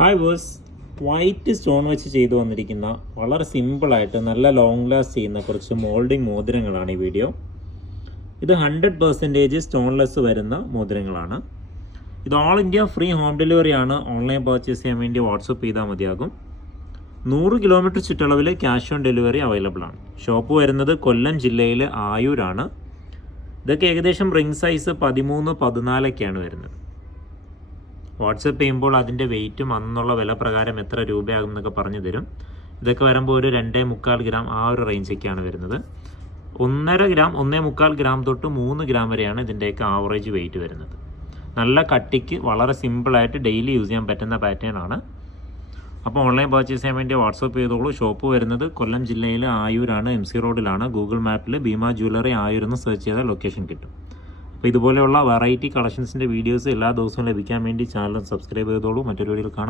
Hi boss, white stone വെച്ച് ചെയ്തു വന്നിരിക്കുന്ന വളരെ സിമ്പിളായിട്ട് നല്ല ലോങ് ലാസ്റ്റ് ചെയ്യുന്ന കുറച്ച് മോൾഡിംഗ് മോതിരങ്ങളാണ് ഈ വീഡിയോ. ഇത് 100% സ്റ്റോൺലെസ് വരുന്ന മോതിരങ്ങളാണ്. ഇത് all India free home delivery ആണ്. ഓൺലൈൻ പർച്ചേസ് ചെയ്യാൻ വേണ്ടി വാട്സപ്പ് ചെയ്താൽ മതിയാകും. 100 കിലോമീറ്റർ ചുറ്റളവിൽ ക്യാഷ് ഓൺ ഡെലിവറി അവൈലബിൾ ആണ്. ഷോപ്പ് വരുന്നത് കൊല്ലം ജില്ലയിൽ ആയൂരാണ്. ഇതൊക്കെ ഏകദേശം റിംഗ് സൈസ് 13-14 വരുന്നത്. വാട്സപ്പ് ചെയ്യുമ്പോൾ അതിൻ്റെ വെയിറ്റും അന്നുള്ള വില പ്രകാരം എത്ര രൂപയാകും എന്നൊക്കെ പറഞ്ഞു തരും. ഇതൊക്കെ വരുമ്പോൾ ഒരു 2.25 ഗ്രാം ആ ഒരു റേഞ്ചൊക്കെയാണ് വരുന്നത്. 1.5 ഗ്രാം 1.25 ഗ്രാം തൊട്ട് 3 ഗ്രാം വരെയാണ് ഇതിൻ്റെയൊക്കെ ആവറേജ് വെയിറ്റ് വരുന്നത്. നല്ല കട്ടിക്ക് വളരെ സിമ്പിളായിട്ട് ഡെയിലി യൂസ് ചെയ്യാൻ പറ്റുന്ന പാറ്റേൺ ആണ്. അപ്പോൾ ഓൺലൈൻ പർച്ചേസ് ചെയ്യാൻ വേണ്ടി വാട്സപ്പ് ചെയ്തോളൂ. ഷോപ്പ് വരുന്നത് കൊല്ലം ജില്ലയിൽ ആയൂരാണ്, MC റോഡിലാണ്. ഗൂഗിൾ മാപ്പിൽ ഭീമ ജ്വല്ലറി ആയൂർ എന്ന് സെർച്ച് ചെയ്താൽ ലൊക്കേഷൻ കിട്ടും. അപ്പോൾ ഇതുപോലെയുള്ള വെറൈറ്റി കളക്ഷൻസിൻ്റെ വീഡിയോസ് എല്ലാ ദിവസവും ലഭിക്കാൻ വേണ്ടി ചാനൽ സബ്സ്ക്രൈബ് ചെയ്തോളൂ. മറ്റൊരു വീഡിയോയിൽ കാണാം.